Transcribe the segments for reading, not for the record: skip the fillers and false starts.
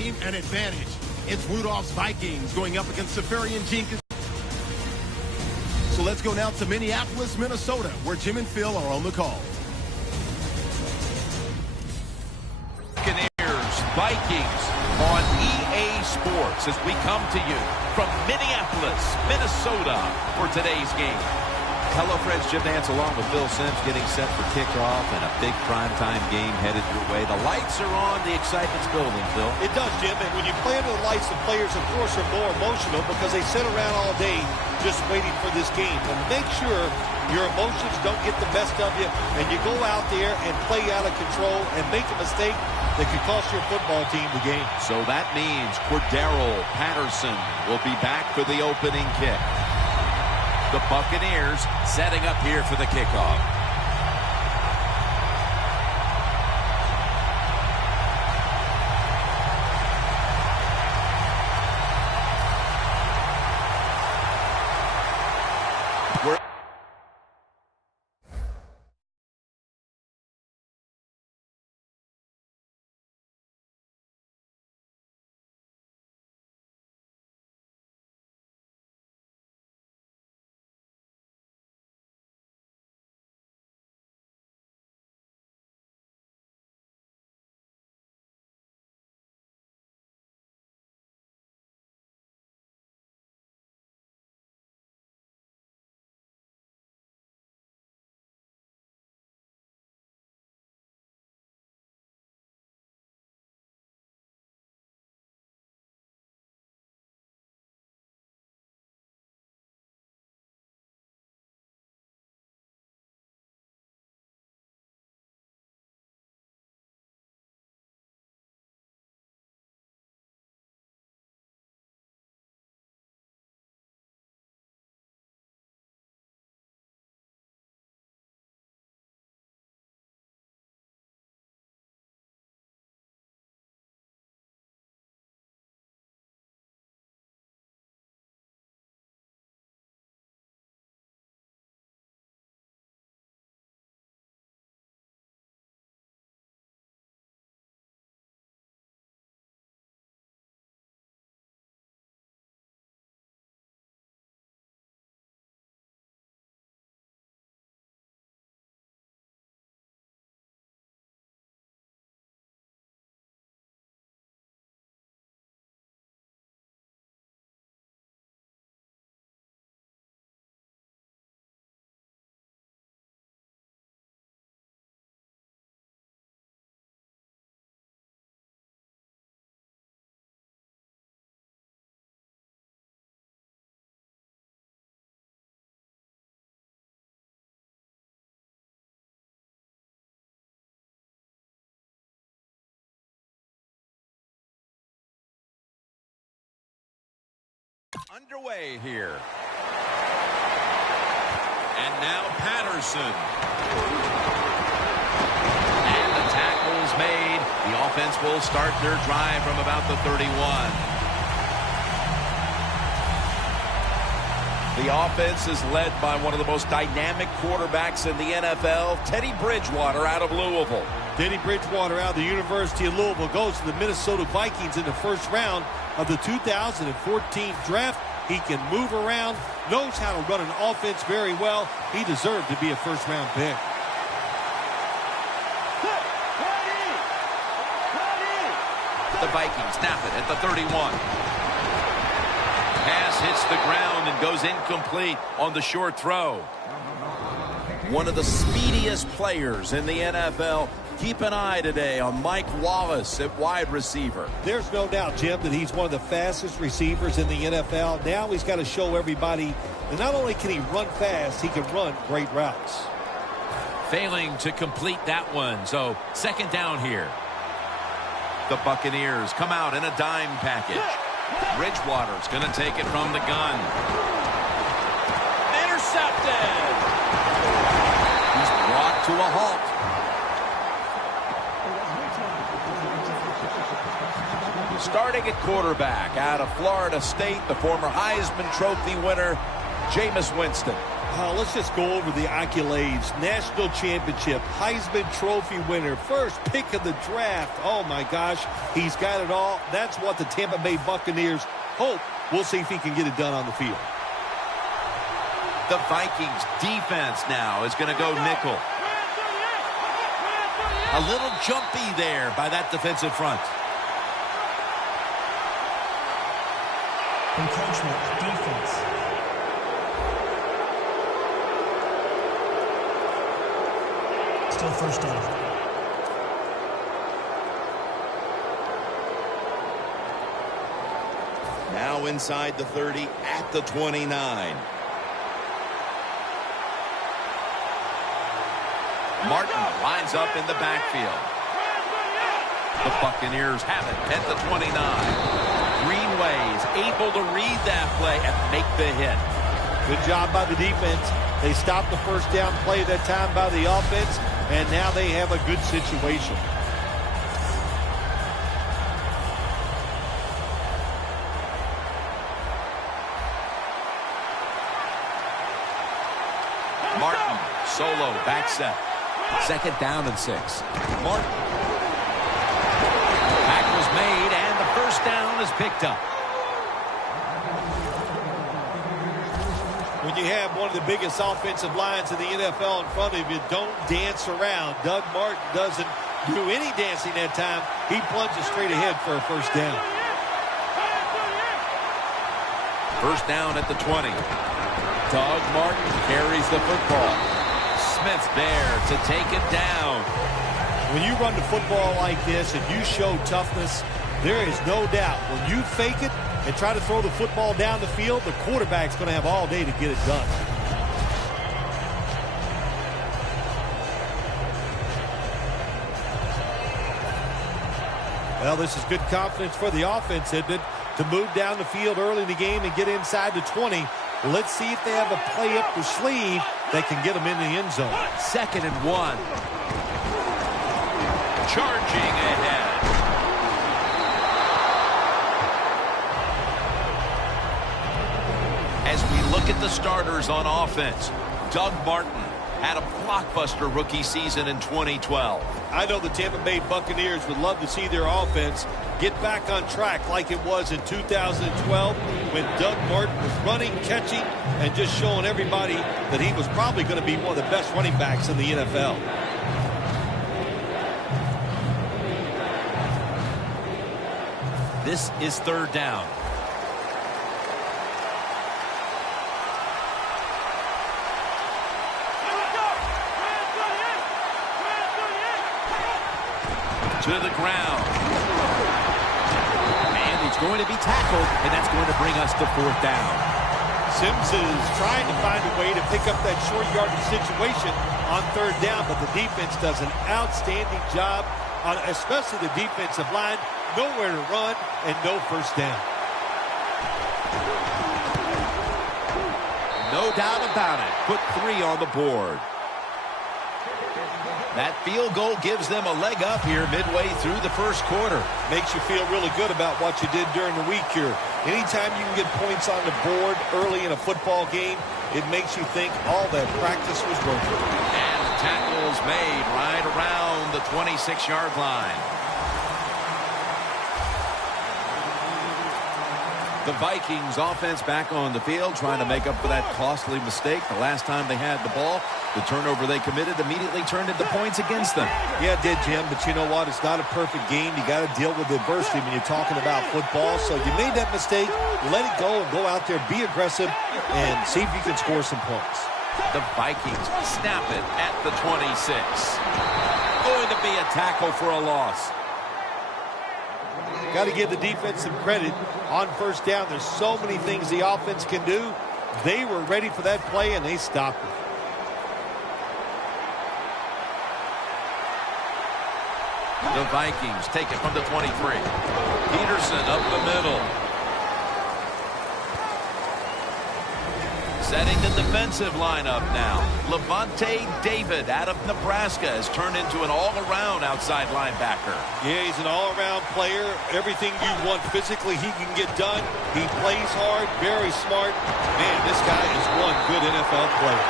team an advantage. It's Rudolph's Vikings going up against Safarian Jenkins. So let's go now to Minneapolis, Minnesota, where Jim and Phil are on the call. Buccaneers, Vikings on EA Sports as we come to you from Minneapolis, Minnesota for today's game. Hello, friends. Jim Nance along with Phil Simms getting set for kickoff and a big primetime game headed your way. The lights are on. The excitement's building, Phil. It does, Jim. And when you play under the lights, the players, of course, are more emotional because they sit around all day just waiting for this game. And make sure your emotions don't get the best of you and you go out there and play out of control and make a mistake that could cost your football team the game. So that means Cordero Patterson will be back for the opening kick. The Buccaneers setting up here for the kickoff. Underway here. And now Patterson. And the tackle is made. The offense will start their drive from about the 31. The offense is led by one of the most dynamic quarterbacks in the NFL, Teddy Bridgewater out of Louisville. Teddy Bridgewater out of the University of Louisville goes to the Minnesota Vikings in the first round of the 2014 draft. He can move around, knows how to run an offense very well. He deserved to be a first-round pick. The Vikings snap it at the 31. Pass hits the ground and goes incomplete on the short throw. One of the speediest players in the NFL. Keep an eye today on Mike Wallace at wide receiver. There's no doubt, Jim, that he's one of the fastest receivers in the NFL. Now he's got to show everybody that not only can he run fast, he can run great routes. Failing to complete that one, so second down here. The Buccaneers come out in a dime package. Bridgewater's going to take it from the gun. Intercepted! He's brought to a halt. Starting at quarterback out of Florida State, the former Heisman Trophy winner, Jameis Winston. Let's just go over the accolades. National championship, Heisman Trophy winner, first pick of the draft. Oh, my gosh, he's got it all. That's what the Tampa Bay Buccaneers hope. We'll see if he can get it done on the field. The Vikings defense now is going to go nickel. A little jumpy there by that defensive front. Encroachment defense. Still first down. Now inside the 30 at the 29. Martin lines up in the backfield. The Buccaneers have it at the 29. Greenway's able to read that play and make the hit. Good job by the defense. They stopped the first down play that time by the offense, and now they have a good situation. Martin, solo, back set. 2nd down and 6. Martin. Tackle's made, and the first down is picked up. When you have one of the biggest offensive lines in the NFL in front of you, don't dance around. Doug Martin doesn't do any dancing that time. He plunges straight ahead for a first down. First down at the 20. Doug Martin carries the football. Smith there to take it down. When you run the football like this and you show toughness, there is no doubt when you fake it and try to throw the football down the field, the quarterback's going to have all day to get it done. Well, this is good confidence for the offense, isn't it? To move down the field early in the game and get inside the 20. Let's see if they have a play up their sleeve that can get them in the end zone. 2nd and 1. Charging ahead. As we look at the starters on offense, Doug Martin had a blockbuster rookie season in 2012. I know the Tampa Bay Buccaneers would love to see their offense get back on track like it was in 2012 when Doug Martin was running, catching, and just showing everybody that he was probably going to be one of the best running backs in the NFL. This is 3rd down. To the ground. And he's going to be tackled, and that's going to bring us to 4th down. Sims is trying to find a way to pick up that short yardage situation on 3rd down, but the defense does an outstanding job, especially the defensive line. Nowhere to run and no first down. No doubt about it. Put 3 on the board. That field goal gives them a leg up here midway through the first quarter. Makes you feel really good about what you did during the week here. Anytime you can get points on the board early in a football game, it makes you think all that practice was worth it. And the tackle is made right around the 26-yard line. The Vikings offense back on the field trying to make up for that costly mistake. The last time they had the ball, the turnover they committed immediately turned into points against them. Yeah, it did, Jim, but you know what? It's not a perfect game. You got to deal with adversity when you're talking about football. So you made that mistake, let it go, and go out there, be aggressive, and see if you can score some points. The Vikings snap it at the 26. Going to be a tackle for a loss. Got to give the defense some credit on first down. There's so many things the offense can do. They were ready for that play, and they stopped it. The Vikings take it from the 23. Peterson up the middle. Setting the defensive lineup now. Levante David out of Nebraska has turned into an all-around outside linebacker. Yeah, he's an all-around player. Everything you want physically, he can get done. He plays hard, very smart. Man, this guy is one good NFL player.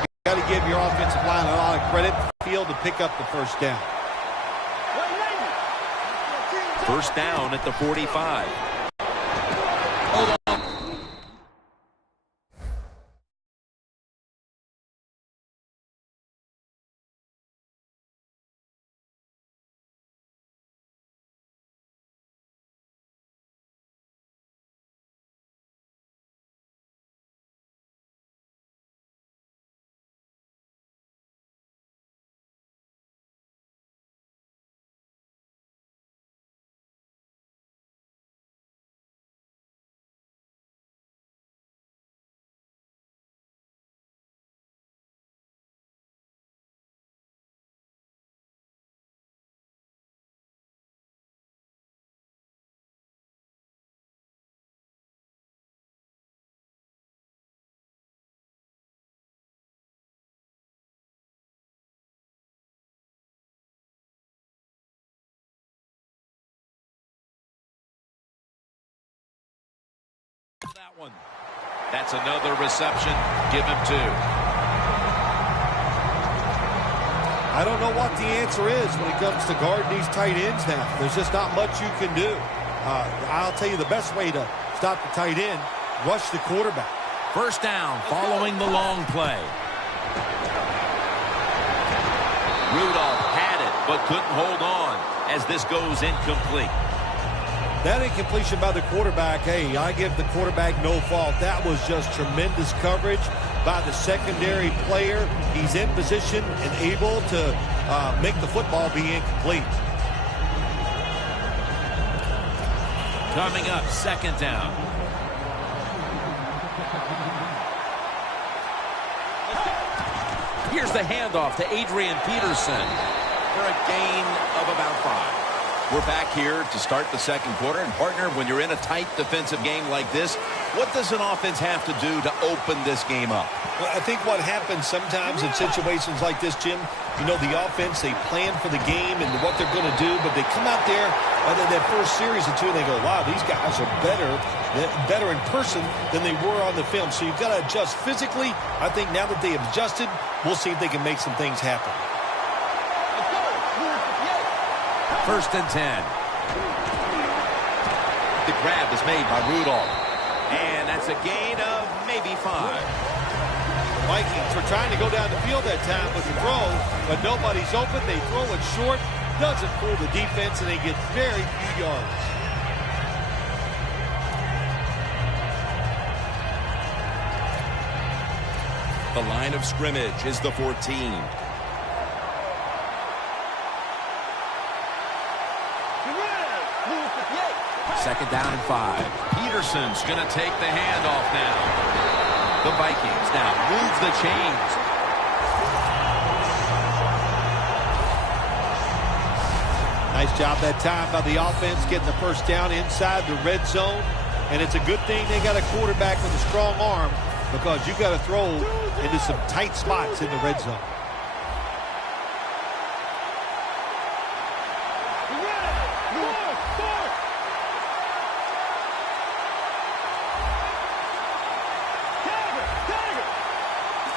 You got to give your offensive line a lot of credit. Field to pick up the first down. First down at the 45. That one. That's another reception. Give him 2. I don't know what the answer is when it comes to guarding these tight ends now. There's just not much you can do. I'll tell you the best way to stop the tight end, rush the quarterback. First down following the long play. Rudolph had it but couldn't hold on as this goes incomplete. That incompletion by the quarterback, hey, I give the quarterback no fault. That was just tremendous coverage by the secondary player. He's in position and able to make the football be incomplete. Coming up, second down. Here's the handoff to Adrian Peterson for a gain of about 5. We're back here to start the second quarter. And, partner, when you're in a tight defensive game like this, what does an offense have to do to open this game up? Well, I think what happens sometimes in situations like this, Jim, you know, the offense, they plan for the game and what they're going to do, but they come out there in that first series or two and they go, wow, these guys are better in person than they were on the film. So you've got to adjust physically. I think now that they have adjusted, we'll see if they can make some things happen. First and 10. The grab is made by Rudolph. And that's a gain of maybe 5. Vikings are trying to go down the field that time with the throw, but nobody's open. They throw it short. Doesn't fool the defense, and they get very few yards. The line of scrimmage is the 14. Second down and 5. Peterson's going to take the handoff now. The Vikings now move the chains. Nice job that time by the offense getting the first down inside the red zone. And it's a good thing they got a quarterback with a strong arm because you got to throw into some tight spots in the red zone.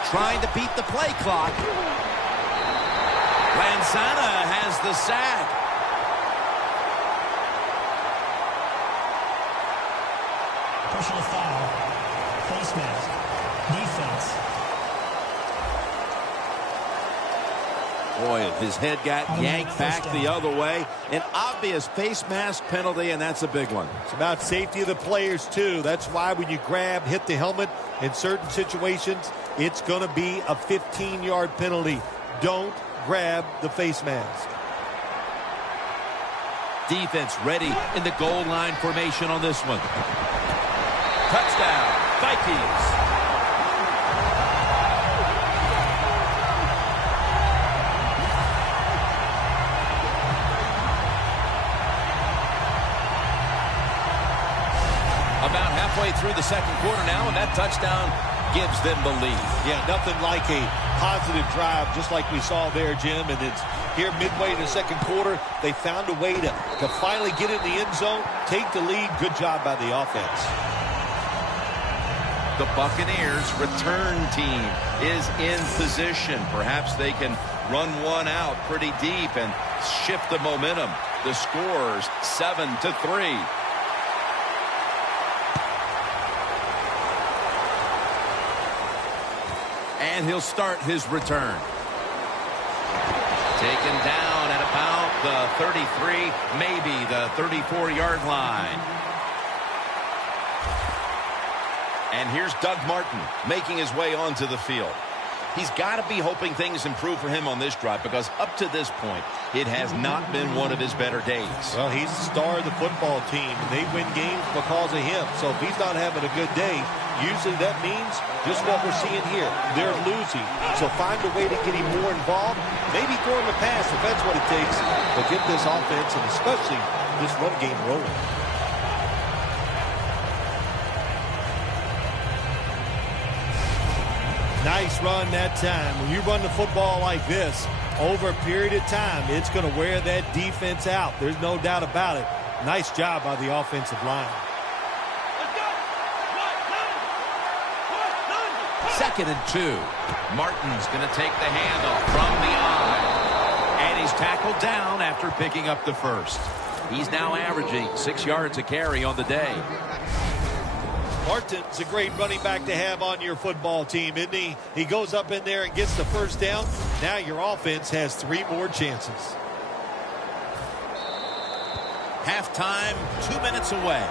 Trying to beat the play clock. Lansana has the sack. Personal foul. Face mask. Defense. Boy, his head got yanked back the other way. An obvious face mask penalty, and that's a big one. It's about safety of the players, too. That's why when you grab, hit the helmet in certain situations, it's going to be a 15-yard penalty. Don't grab the face mask. Defense ready in the goal line formation on this one. Touchdown, Vikings. A About halfway through the second quarter now, and that touchdown gives them the lead. Yeah, nothing like a positive drive, just like we saw there, Jim. And it's here midway in the second quarter, they found a way to finally get in the end zone, take the lead. Good job by the offense. The Buccaneers return team is in position. Perhaps they can run one out pretty deep and shift the momentum. The score's 7-3. And he'll start his return. Taken down at about the 33, maybe the 34-yard line. And here's Doug Martin making his way onto the field. He's got to be hoping things improve for him on this drive, because up to this point, it has not been one of his better days. Well, he's the star of the football team, and they win games because of him. So if he's not having a good day, usually that means just what we're seeing here. They're losing. So find a way to get him more involved. Maybe throw him a pass if that's what it takes. But get this offense, and especially this run game, rolling. Nice run that time. When you run the football like this, over a period of time, it's going to wear that defense out. There's no doubt about it. Nice job by the offensive line. 2nd and 2. Martin's going to take the handoff from the eye. And he's tackled down after picking up the first. He's now averaging 6 yards a carry on the day. Martin's a great running back to have on your football team, isn't he? He goes up in there and gets the first down. Now your offense has 3 more chances. Halftime, 2 minutes away.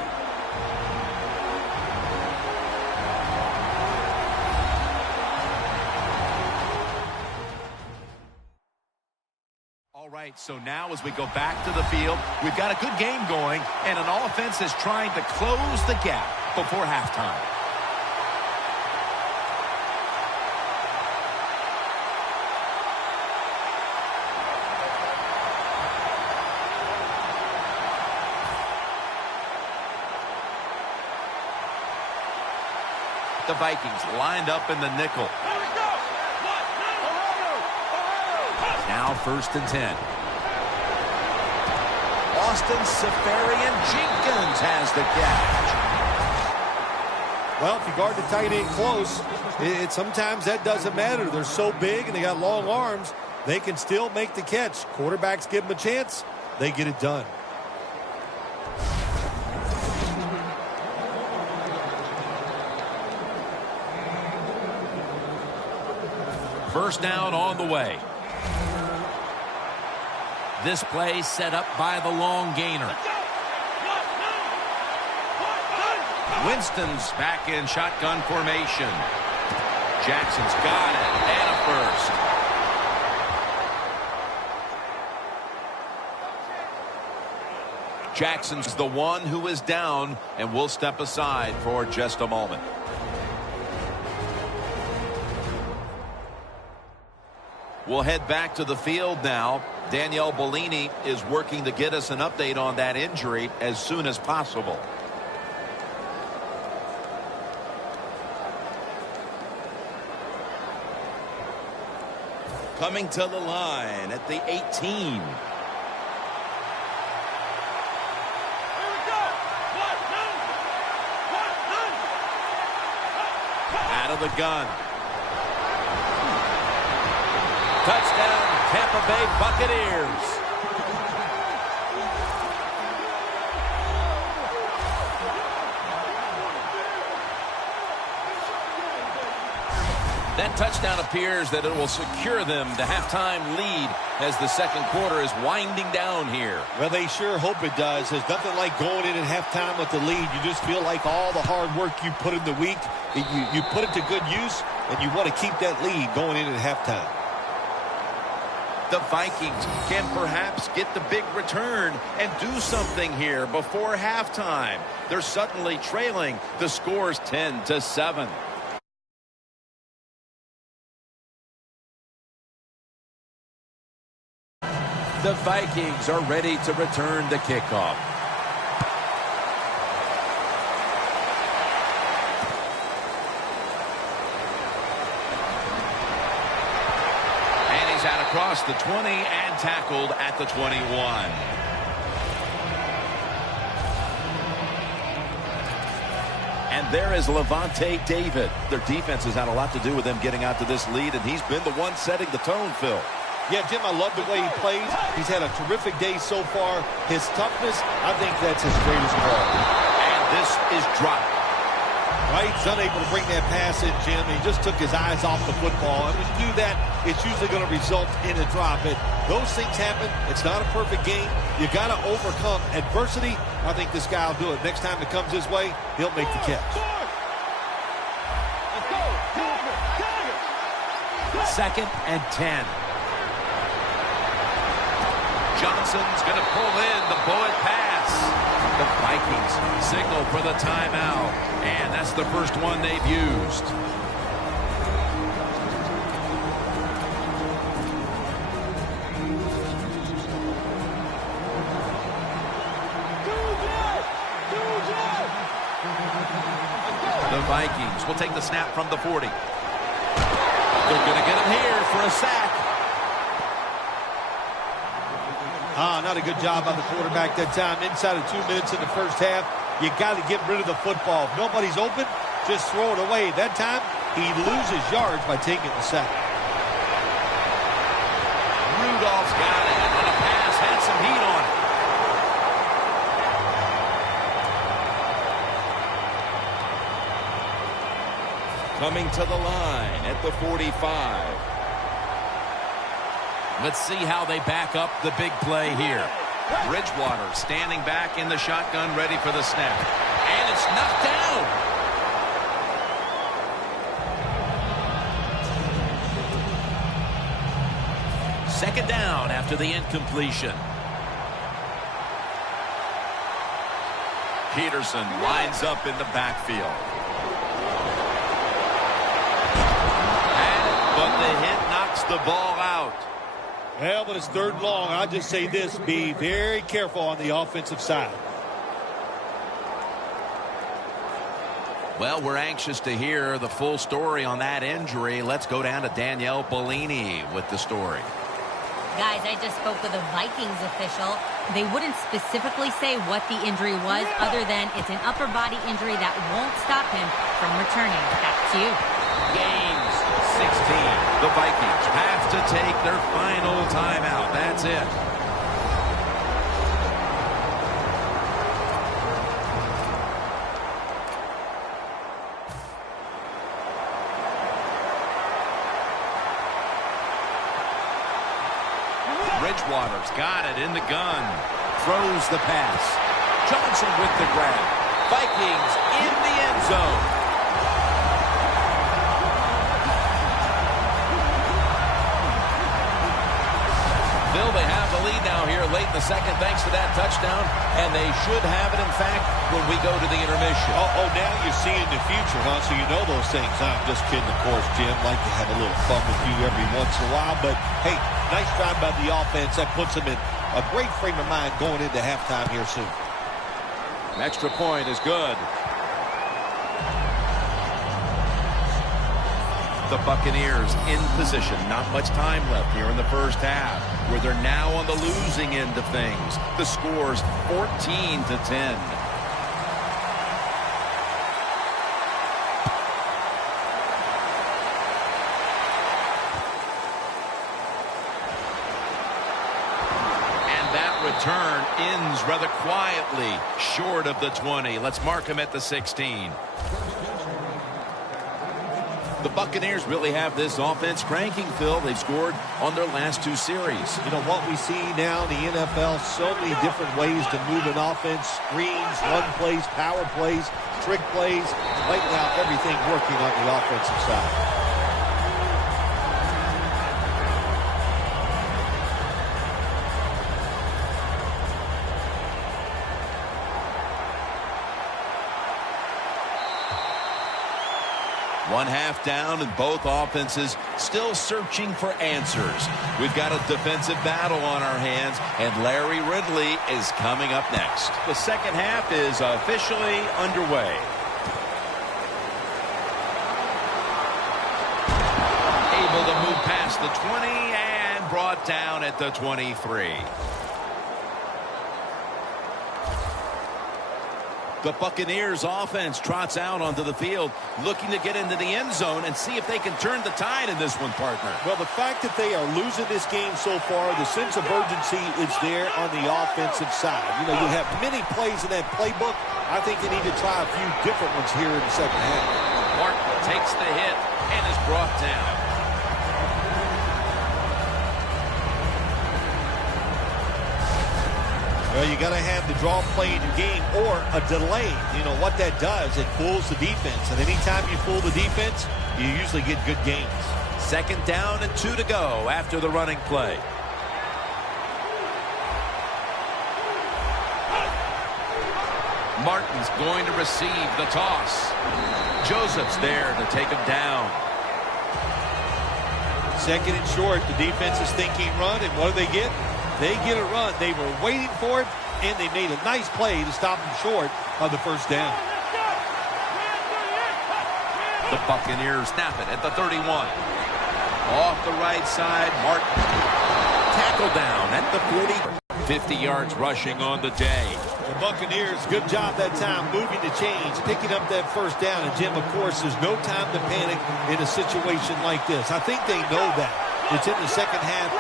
All right, so now as we go back to the field, we've got a good game going, and an offense is trying to close the gap before halftime. The Vikings lined up in the nickel. Now 1st and 10. Austin Seferian-Jenkins has the catch. Well, if you guard the tight end close, sometimes that doesn't matter. They're so big and they got long arms, they can still make the catch. Quarterbacks give them a chance, they get it done. First down on the way. This play set up by the long gainer. Winston's back in shotgun formation. Jackson's got it, and a first. Jackson's the one who is down, and will step aside for just a moment. We'll head back to the field now. Danielle Bellini is working to get us an update on that injury as soon as possible. Coming to the line at the 18. Out of the gun. Touchdown, Tampa Bay Buccaneers. That touchdown appears that it will secure them the halftime lead as the second quarter is winding down here. Well, they sure hope it does. There's nothing like going in at halftime with the lead. You just feel like all the hard work you put in the week, you put it to good use, and you want to keep that lead going in at halftime. The Vikings can perhaps get the big return and do something here before halftime. They're suddenly trailing. The score's 10-7. The Vikings are ready to return the kickoff. across the 20 and tackled at the 21. And there is Levante David. Their defense has had a lot to do with them getting out to this lead, and he's been the one setting the tone, Phil. Yeah, Jim, I love the way he plays. He's had a terrific day so far. His toughness, I think that's his greatest quality. And this is dropped. Right? He's unable to bring that pass in, Jim. He just took his eyes off the football. And when you do that, it's usually going to result in a drop. Those things happen. It's not a perfect game. You got to overcome adversity. I think this guy will do it. Next time it comes his way, he'll make the catch. Second and 10. Johnson's going to pull in the bullet pass. The Vikings signal for the timeout, and that's the first one they've used. The Vikings will take the snap from the 40. They're going to get him here for a sack. Not a good job by the quarterback that time. Inside of 2 minutes in the first half, you got to get rid of the football. If nobody's open, just throw it away. That time, he loses yards by taking the sack. Rudolph's got it, and the pass had some heat on it. Coming to the line at the 45. Let's see how they back up the big play here. Bridgewater standing back in the shotgun, ready for the snap. And it's knocked down. Second down after the incompletion. Peterson lines up in the backfield. But the hit knocks the ball out. Well, but it's third and long. I'll just say this, be very careful on the offensive side. Well, we're anxious to hear the full story on that injury. Let's go down to Danielle Bellini with the story. Guys, I just spoke with a Vikings official. They wouldn't specifically say what the injury was other than it's an upper body injury that won't stop him from returning. Back to you. Games 16. The Vikings have to take their final timeout. That's it. Bridgewater's got it in the gun. Throws the pass. Johnson with the grab. Vikings in the end zone. Bill, they have the lead now here late in the second thanks to that touchdown, and they should have it, in fact, when we go to the intermission. Oh, now you're seeing the future, huh? So you know those things. I'm just kidding, of course, Jim. Like to have a little fun with you every once in a while. But, hey, nice job by the offense. That puts them in a great frame of mind going into halftime here soon. An extra point is good. The Buccaneers in position. Not much time left here in the first half, where they're now on the losing end of things. The score's 14-10. And that return ends rather quietly, short of the 20. Let's mark him at the 16. The Buccaneers really have this offense cranking, Phil. They've scored on their last two series. You know, what we see now in the NFL, so many different ways to move an offense. Screens, run plays, power plays, trick plays. Right now, everything working on the offensive side. One half down, and both offenses still searching for answers. We've got a defensive battle on our hands, and Larry Ridley is coming up next. The second half is officially underway. Able to move past the 20 and brought down at the 23. The Buccaneers offense trots out onto the field, looking to get into the end zone and see if they can turn the tide in this one, partner. Well, the fact that they are losing this game so far, the sense of urgency is there on the offensive side. You know, you have many plays in that playbook. I think they need to try a few different ones here in the second half. Martin takes the hit and is brought down. Well, you got to have the draw play in your game or a delay. You know what that does? It fools the defense. And anytime you fool the defense, you usually get good games. 2nd down and 2 to go after the running play. Martin's going to receive the toss. Joseph's there to take him down. 2nd and short. The defense is thinking run, and what do they get? They get a run. They were waiting for it, and they made a nice play to stop them short of the 1st down. The Buccaneers snap it at the 31. Off the right side, Martin. Tackle down at the 40. 50 yards rushing on the day. The Buccaneers, good job that time moving the chains, picking up that 1st down. And, Jim, of course, there's no time to panic in a situation like this. I think they know that. It's in the second half.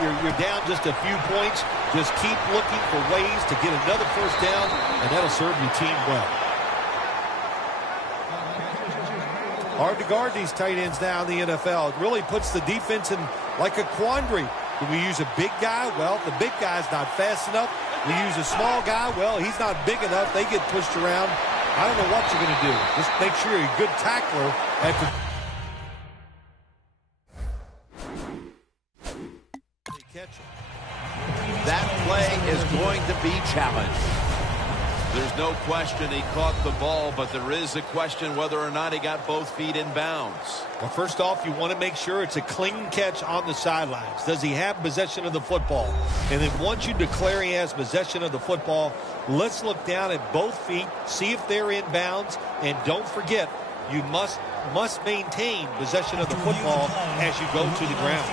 You're down just a few points. Just keep looking for ways to get another 1st down, and that'll serve your team well. Hard to guard these tight ends now in the NFL. It really puts the defense in like a quandary. Do we use a big guy? Well, the big guy's not fast enough. We use a small guy. Well, he's not big enough. They get pushed around. I don't know what you're going to do. Just make sure you're a good tackler after. That play is going to be challenged. There's no question he caught the ball, but there is a question whether or not he got both feet in bounds. Well, first off, you want to make sure it's a clean catch on the sidelines. Does he have possession of the football? And then once you declare he has possession of the football, let's look down at both feet, see if they're in bounds, and don't forget, you must maintain possession of the football as you go to the ground.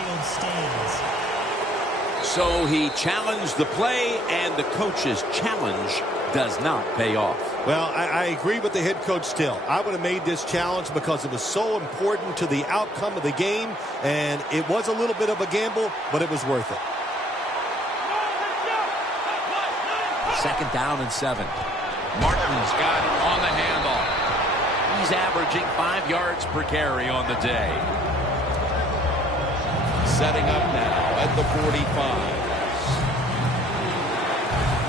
So he challenged the play, and the coach's challenge does not pay off. Well, I agree with the head coach still. I would have made this challenge because it was so important to the outcome of the game, and it was a little bit of a gamble, but it was worth it. 2nd down and 7. Martin's got it on the handoff. He's averaging 5 yards per carry on the day. Setting up now at the 45.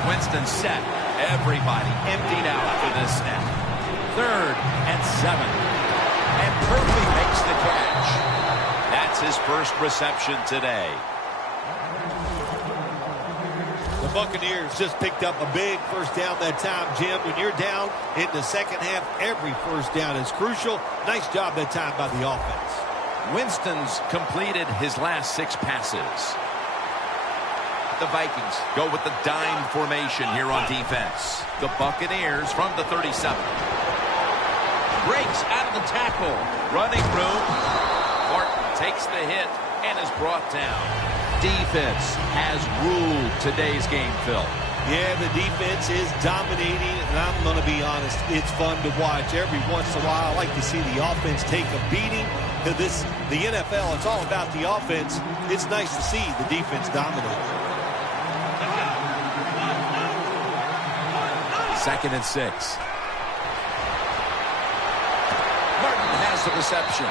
Winston set. Everybody emptied out for this snap. 3rd and 7. And Purley makes the catch. That's his first reception today. The Buccaneers just picked up a big 1st down that time, Jim. When you're down in the second half, every 1st down is crucial. Nice job that time by the offense. Winston's completed his last 6 passes. The Vikings go with the dime formation here on defense. The Buccaneers from the 37. Breaks out of the tackle. Running room. Martin takes the hit and is brought down. Defense has ruled today's game, Phil. Yeah, the defense is dominating, and I'm going to be honest, it's fun to watch. Every once in a while, I like to see the offense take a beating. The NFL, it's all about the offense. It's nice to see the defense dominate. 2nd and 6. Martin has the reception.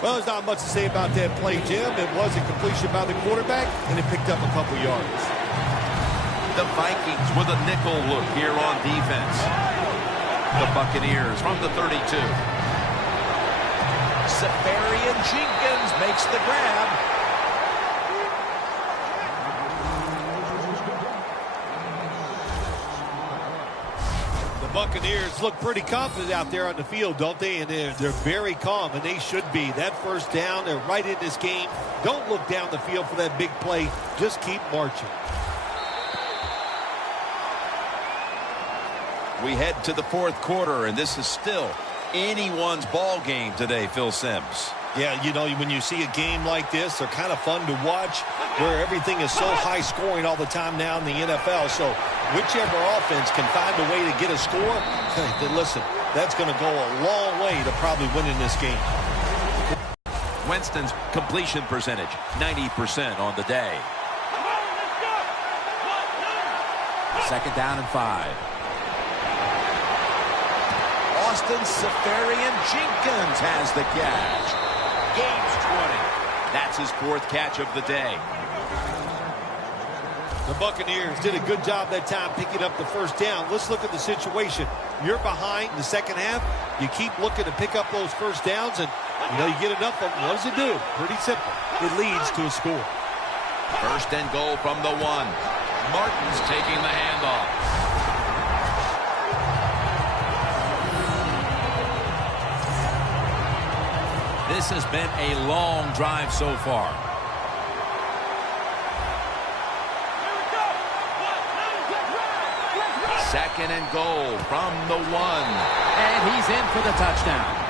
Well, there's not much to say about that play, Jim. It was a completion by the quarterback, and it picked up a couple yards. The Vikings with a nickel look here on defense. The Buccaneers from the 32. Safarian Jenkins makes the grab. Buccaneers look pretty confident out there on the field, don't they? And they're very calm, and they should be. That 1st down, they're right in this game. Don't look down the field for that big play. Just keep marching. We head to the 4th quarter, and this is still anyone's ball game today, Phil Simms. Yeah, you know, when you see a game like this, they're kind of fun to watch, where everything is so high scoring all the time now in the NFL. So whichever offense can find a way to get a score, then listen, that's going to go a long way to probably winning this game. Winston's completion percentage, 90% on the day. Second down and 5. Austin Seferian-Jenkins has the catch. Gains 20. That's his 4th catch of the day. The Buccaneers did a good job that time picking up the first down. Let's look at the situation. You're behind in the second half. You keep looking to pick up those first downs, and you get enough of them. What does it do? Pretty simple. It leads to a score. First and goal from the 1. Martin's taking the handoff. This has been a long drive so far. Second and goal from the 1. And he's in for the touchdown.